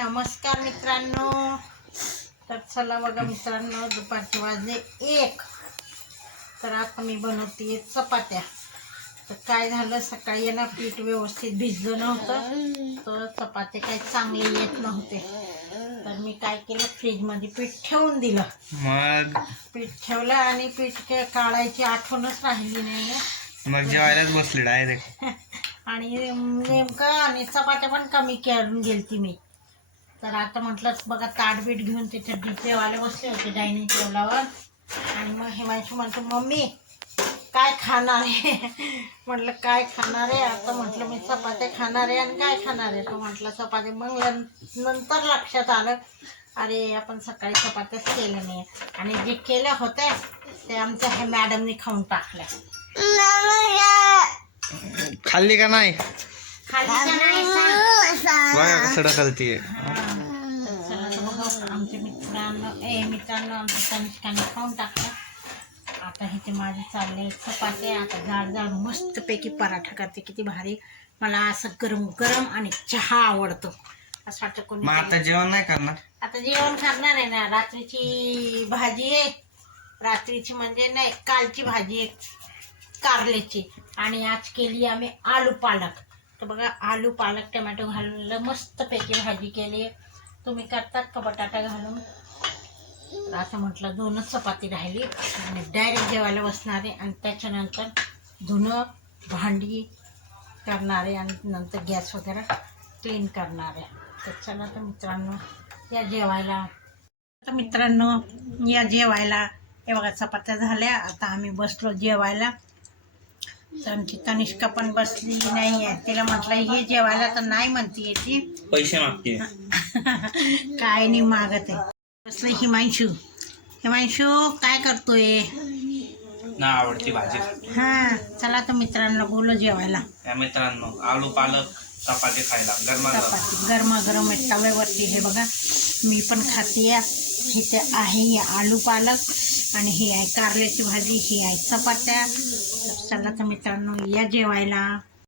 नमस्कार मित्रांनो. तर चला बघा मित्रांनो दुपारचे वाजले एक. तर आता मी बनवते चपात्या. तर काय झालं सकाळी ना पीठ व्यवस्थित भिजलं नव्हतं. तर चपाते काही चांगले येत नव्हते. तर मी काय केलं फ्रीजमध्ये पीठ ठेवून दिलं. मग? पीठ ठेवलं आणि पीठ काय काढायची आठवणच राहिली नाही मग जेवायलाच बसले डायरेक्ट आणि नेमकं आणि चपात्या पण कमी करून गेलती मी. तर आता म्हटलं बघा ताटबीट घेऊन तिथे डिपेवाले बसले होते डायनिंग टेबलावर. आणि मग हिमांशू म्हणतो मम्मी काय खाणार आहे? म्हटलं काय खाणार आहे? आता म्हटलं मी चपात्या खाणार आहे आणि काय खाणार आहे? तो म्हटलं चपाती मग नंतर लक्षात आलं अरे आपण सकाळी चपात्याच केल्या नाही आणि जे केल्या होत्या ते आमच्या ह्या मॅडमनी खाऊन टाकल्या. खाल्ली का नाही? खाली का नाही? बघा कसं ढकलतीये मित्रांनो ए मित्रांनो आमच्या तनिष्काने खाऊन टाकलं आता हे ते माझे चालले चपात्या आता जाड जाड मस्तपैकी पराठा करते. किती भारी. मला असं गरम गरम आणि चहा आवडतो. असं वाटतं कोणी मग आता जेवण नाही करणार? आता जेवण करणार आहे ना. रात्रीची भाजी आहे. रात्रीची म्हणजे नाही कालची भाजी आहे. कारल्याची. आणि आज केली आम्ही आलू पालक. तर बघा आलू पालक टमॅटो घालून मस्तपैकी भाजी केली. तुम्ही करतात का बटाटा घालून? तर म्हटलं दोनच चपाती राहिली. आणि डायरेक्ट जेवायला बसणारे आणि त्याच्यानंतर धुणं भांडी करणारे आणि नंतर गॅस वगैरे क्लीन करणार आहे. तर चला तर मित्रांनो या जेवायला. तर मित्रांनो या जेवायला हे बघा चपात्या झाल्या. आता आम्ही बसलो जेवायला. तर आमची तनिष्का पण बसली नाही आहे. तिला म्हटलं हे जेवायला तर नाही म्हणते ती. पैसे मागते. काय नाही मागत आहे. बसलं हिमांशू. हिमांशू काय करतोय? ना आवडती भाजी. हा चला तर मित्रांनो बोलो जेवायला. या मित्रांनो आलू पालक. चपाती खायला गरमागरम. चपाती गरमागरम आहे तव्यावरती हे बघा. मी पण खाते इथे आहे हे आलू पालक आणि ही आहे कारल्याची भाजी ही आहे चपात्या. तर चला तर मित्रांनो या जेवायला.